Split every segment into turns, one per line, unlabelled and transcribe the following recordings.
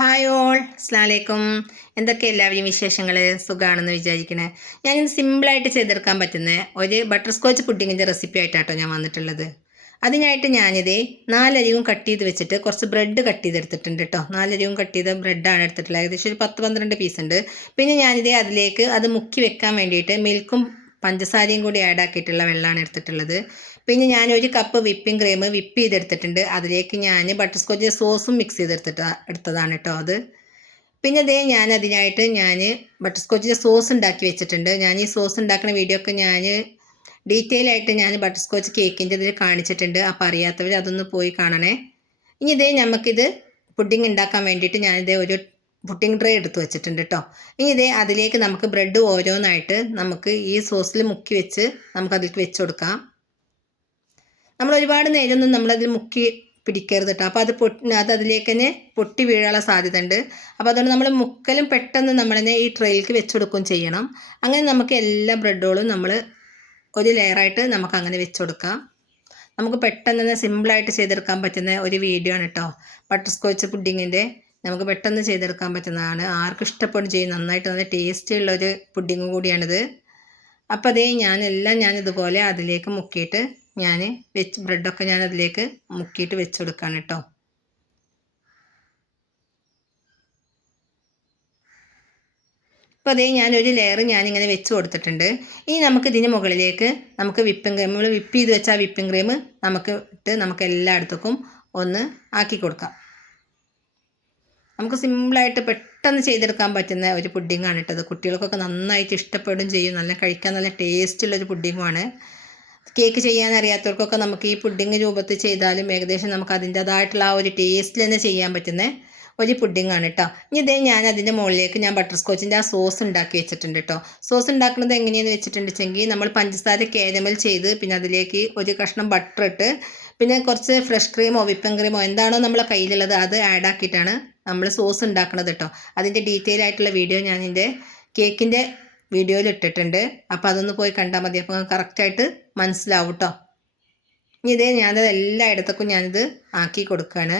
Hi all അസ്ലാലേക്കും എന്തൊക്കെ എല്ലാവരെയും വിശേഷങ്ങൾ സുഖമാണെന്ന് വിചാരിക്കണേ. ഞാനിന്ന് സിമ്പിളായിട്ട് ചെയ്തെടുക്കാൻ പറ്റുന്ന ഒരു ബട്ടർ സ്കോച്ച് പുഡിങ്ങിന്റെ റെസിപ്പി ആയിട്ടാട്ടോ ഞാൻ വന്നിട്ടുള്ളത്. അതിനായിട്ട് ഞാനിത് നാലരിവും കട്ട് ചെയ്ത് വെച്ചിട്ട് കുറച്ച് ബ്രെഡ് കട്ട് ചെയ്തെടുത്തിട്ടുണ്ട് കേട്ടോ നാലരിവും കട്ട് ചെയ്ത ബ്രെഡാണ് എടുത്തിട്ടുള്ളത്. ഏകദേശം ഒരു പത്ത് പന്ത്രണ്ട് പീസ് ഉണ്ട്. പിന്നെ ഞാനിത് അതിലേക്ക് അത് മുക്കി വെക്കാൻ വേണ്ടിയിട്ട് മിൽക്കും പഞ്ചസാരയും കൂടി ആഡ് ആക്കിയിട്ടുള്ള വെള്ളമാണ് എടുത്തിട്ടുള്ളത്. പിന്നെ ഞാൻ ഒരു കപ്പ് വിപ്പിംഗ് ക്രീം വിപ്പ് ചെയ്തെടുത്തിട്ടുണ്ട്. അതിലേക്ക് ഞാൻ ബട്ടർ സ്കോച്ച് സോസും മിക്സ് ചെയ്തെടുത്തിട്ട് എടുത്തതാണ് കേട്ടോ അത്. പിന്നെ അതേ ഞാൻ അതിനായിട്ട് ഞാൻ ബട്ടർ സ്കോച്ചിന്റെ സോസ് ഉണ്ടാക്കി വെച്ചിട്ടുണ്ട്. ഞാൻ ഈ സോസ് ഉണ്ടാക്കുന്ന വീഡിയോ ഒക്കെ ഞാൻ ഡീറ്റെയിൽ ആയിട്ട് ഞാൻ ബട്ടർ സ്കോച്ച് കേക്കിന്റെ ഇതിൽ കാണിച്ചിട്ടുണ്ട്. അപ്പോൾ അറിയാത്തവർ അതൊന്ന് പോയി കാണണേ. ഇനി ഇതേ നമുക്കിത് പുഡിംഗ് ഉണ്ടാക്കാൻ വേണ്ടിയിട്ട് ഞാനിതേ ഒരു പുഡിംഗ് ട്രേ എടുത്ത് വെച്ചിട്ടുണ്ട് കേട്ടോ ഇനി ഇതേ അതിലേക്ക് നമുക്ക് ബ്രെഡ് ഓരോന്നായിട്ട് നമുക്ക് ഈ സോസിൽ മുക്കി വെച്ച് നമുക്ക് അതിലേക്ക് വെച്ച് കൊടുക്കാം നമ്മൾ ഒരുപാട് നേരമൊന്നും നമ്മളതിൽ മുക്കി പിടിക്കരുത് കേട്ടോ അപ്പോൾ അത് പൊട്ടി അത് അതിലേക്ക് തന്നെ പൊട്ടി വീഴാനുള്ള സാധ്യത ഉണ്ട് അപ്പോൾ അതുകൊണ്ട് നമ്മൾ മുക്കലും പെട്ടെന്ന് നമ്മളതിനെ ഈ ട്രെയിലേക്ക് വെച്ച് കൊടുക്കുകയും ചെയ്യണം. അങ്ങനെ നമുക്ക് എല്ലാ ബ്രെഡുകളും നമ്മൾ ഒരു ലെയറായിട്ട് നമുക്ക് അങ്ങനെ വെച്ച് കൊടുക്കാം നമുക്ക് പെട്ടെന്ന് തന്നെ സിമ്പിളായിട്ട് ചെയ്തെടുക്കാൻ പറ്റുന്ന ഒരു വീഡിയോ ആണ് കേട്ടോ ബട്ടർ സ്കോച്ച് പുഡിങ്ങിന്റെ നമുക്ക് പെട്ടെന്ന് ചെയ്തെടുക്കാൻ പറ്റുന്നതാണ്. ആർക്കും ഇഷ്ടപ്പെടും ചെയ്യും നന്നായിട്ട് നല്ല ടേസ്റ്റി ഉള്ളൊരു പുഡിങ്ങും കൂടിയാണിത്. അപ്പോൾ അതേ ഞാനെല്ലാം ഞാൻ ഇതുപോലെ അതിലേക്ക് മുക്കിയിട്ട് ഞാൻ വെച്ച് ബ്രെഡൊക്കെ ഞാൻ അതിലേക്ക് മുക്കിയിട്ട് വെച്ച് കൊടുക്കുകയാണ് കേട്ടോ. അപ്പോൾ അതേ ഞാനൊരു ലെയർ ഞാനിങ്ങനെ വെച്ച് കൊടുത്തിട്ടുണ്ട്. ഇനി നമുക്ക് ഇതിന് മുകളിലേക്ക് നമുക്ക് വിപ്പിംഗ് ക്രീം നമ്മൾ വിപ്പ് ചെയ്ത് വെച്ച വിപ്പിംഗ് ക്രീം നമുക്ക് ഇട്ട് നമുക്ക് എല്ലായിടത്തേക്കും ഒന്ന് ആക്കി കൊടുക്കാം. നമുക്ക് സിമ്പിളായിട്ട് പെട്ടെന്ന് ചെയ്തെടുക്കാൻ പറ്റുന്ന ഒരു പുഡിങ്ങാണ് ഇട്ടത് കുട്ടികൾക്കൊക്കെ നന്നായിട്ട് ഇഷ്ടപ്പെടും ചെയ്യും. നല്ല കഴിക്കാൻ നല്ല ടേസ്റ്റ് ടേസ്റ്റുള്ളൊരു പുഡിങ്ങുമാണ്. കേക്ക് ചെയ്യാൻ അറിയാത്തവർക്കൊക്കെ നമുക്ക് ഈ പുഡിങ് രൂപത്തിൽ ചെയ്താലും ഏകദേശം നമുക്ക് അതിന്റെതായിട്ടുള്ള ആ ഒരു ടേസ്റ്റിൽ തന്നെ ചെയ്യാൻ പറ്റുന്ന ഒരു പുഡിങ്ങാണ് കേട്ടോ. ഇനി ഇതേ ഞാൻ അതിന്റെ മുകളിലേക്ക് ഞാൻ ബട്ടർ സ്കോച്ചിന്റെ ആ സോസ് ഉണ്ടാക്കി വെച്ചിട്ടുണ്ട് കേട്ടോ. സോസ് ഉണ്ടാക്കുന്നത് എങ്ങനെയാണെന്ന് വെച്ചിട്ടുണ്ടെങ്കിൽ നമ്മൾ പഞ്ചസാര കാരമൽ ചെയ്ത് പിന്നെ അതിലേക്ക് ഒരു കഷ്ണം ബട്ടർ ഇട്ട് പിന്നെ കുറച്ച് ഫ്രഷ് ക്രീമോ വിപ്പൻ ക്രീമോ എന്താണോ നമ്മളെ കയ്യിലുള്ളത് അത് ആഡ് ആക്കിയിട്ടാണ് നമ്മൾ സോസ് ഉണ്ടാക്കണത് കേട്ടോ അതിന്റെ ഡീറ്റെയിൽ ആയിട്ടുള്ള വീഡിയോ ഞാൻ എന്റെ കേക്കിന്റെ വീഡിയോയിൽ ഇട്ടിട്ടുണ്ട്. അപ്പോൾ അതൊന്ന് പോയി കണ്ടാൽ മതി. അപ്പോൾ കറക്റ്റായിട്ട് മനസ്സിലാവും കേട്ടോ ഇനി ഇതേ ഞാനത് എല്ലായിടത്തേക്കും ഞാനിത് ആക്കി കൊടുക്കുകയാണ്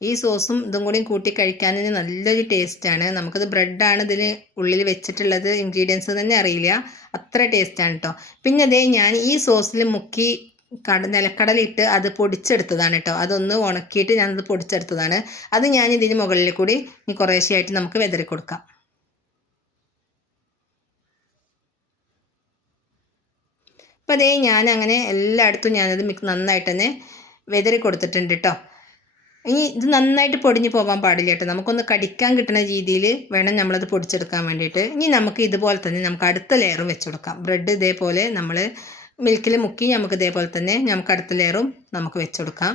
ഈ സോസും ഇതും കൂടി കൂട്ടി കഴിക്കാനതിന് നല്ലൊരു ടേസ്റ്റാണ് നമുക്കത് ബ്രെഡാണ് ഇതിന് ഉള്ളിൽ വെച്ചിട്ടുള്ളത്. ഇൻഗ്രീഡിയൻസ് തന്നെ അറിയില്ല. അത്ര ടേസ്റ്റാണ് കേട്ടോ പിന്നെ അതേ ഞാൻ ഈ സോസിൽ മുക്കി കട നിലക്കടലിട്ട് അത് പൊടിച്ചെടുത്തതാണ് കേട്ടോ. അതൊന്ന് ഉണക്കിയിട്ട് ഞാനത് പൊടിച്ചെടുത്തതാണ്. അത് ഞാൻ ഇതിന് മുകളിൽ കൂടി ഇനി കുറേശ്ശെയായിട്ട് നമുക്ക് വെതറി കൊടുക്കാം. അപ്പോൾ അതേ ഞാൻ അങ്ങനെ എല്ലായിടത്തും ഞാനത് മിക്സ് നന്നായിട്ട് തന്നെ വെതറി കൊടുത്തിട്ടുണ്ട് കേട്ടോ. ഇനി ഇത് നന്നായിട്ട് പൊടിഞ്ഞു പോകാൻ പാടില്ല കേട്ടോ. നമുക്കൊന്ന് കടിക്കാൻ കിട്ടുന്ന രീതിയിൽ വേണം നമ്മളത് പൊടിച്ചെടുക്കാൻ വേണ്ടിയിട്ട്. ഇനി നമുക്ക് ഇതുപോലെ തന്നെ നമുക്ക് അടുത്ത ലെയറും വെച്ച് കൊടുക്കാം. ബ്രെഡ് ഇതേപോലെ നമ്മൾ മിൽക്കിൽ മുക്കി നമുക്ക് ഇതേപോലെ തന്നെ നമുക്ക് അടുത്ത ലെയറും നമുക്ക് വെച്ചുകൊടുക്കാം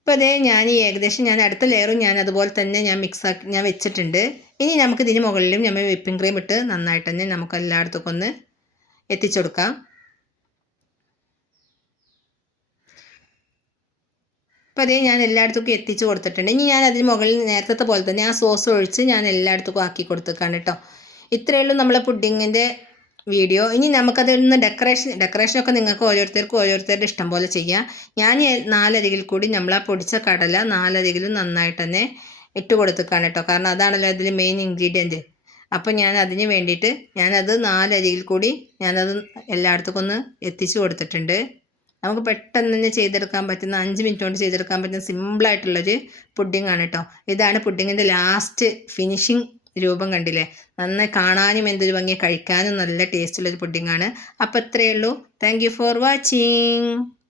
ഇപ്പോൾ അതേ ഞാൻ ഈ ഏകദേശം ഞാൻ അടുത്ത ലെയറും ഞാൻ അതുപോലെ തന്നെ ഞാൻ മിക്സ് ആക്കി ഞാൻ വെച്ചിട്ടുണ്ട്. ഇനി നമുക്ക് ഇതിന് മുകളിലും നമ്മൾ വിപ്പിംഗ് ക്രീം ഇട്ട് നന്നായിട്ട് തന്നെ നമുക്ക് എല്ലായിടത്തും ഒന്ന് എത്തിച്ചു കൊടുക്കാം അപ്പോൾ അതേ ഞാൻ എല്ലായിടത്തേക്കും എത്തിച്ചു കൊടുത്തിട്ടുണ്ട്. ഇനി ഞാൻ അതിന് മുകളിൽ നേരത്തെ പോലെ തന്നെ ആ സോസ് ഒഴിച്ച് ഞാൻ എല്ലായിടത്തേക്കും ആക്കി കൊടുത്തേക്കാണ് കേട്ടോ. ഇത്രയേ ഉള്ളൂ നമ്മളെ പുഡിങ്ങിന്റെ വീഡിയോ ഇനി നമുക്കതൊന്ന് ഡെക്കറേഷൻ ഡെക്കറേഷനൊക്കെ നിങ്ങൾക്ക് ഓരോരുത്തർക്കും ഓരോരുത്തരുടെ ഇഷ്ടം പോലെ ചെയ്യാം. ഞാൻ നാലരികിൽ കൂടി നമ്മൾ ആ പൊടിച്ച കടല നാലരികിലും നന്നായിട്ട് തന്നെ ഇട്ട് കൊടുത്തേക്കാണ് കേട്ടോ കാരണം അതാണല്ലോ അതിൽ മെയിൻ ഇൻഗ്രീഡിയന്റ് അപ്പോൾ ഞാൻ അതിന് വേണ്ടിയിട്ട് ഞാനത് നാലരികിൽ കൂടി ഞാനത് എല്ലായിടത്തേക്കും ഒന്ന് എത്തിച്ചു കൊടുത്തിട്ടുണ്ട്. നമുക്ക് പെട്ടെന്ന് തന്നെ ചെയ്തെടുക്കാൻ പറ്റുന്ന അഞ്ച് മിനിറ്റ് കൊണ്ട് ചെയ്തെടുക്കാൻ പറ്റുന്ന സിമ്പിളായിട്ടുള്ളൊരു പുഡിംഗ് ആണ് കേട്ടോ ഇതാണ് പുഡിങ്ങിന്റെ ലാസ്റ്റ് ഫിനിഷിങ് രൂപം കണ്ടില്ലേ? നന്നായി കാണാനും എന്തൊരു ഭംഗി കഴിക്കാനും നല്ല ടേസ്റ്റുള്ളൊരു പുഡിങ്ങാണ് അപ്പോൾ ഇത്രയേ ഉള്ളൂ. Thank for watching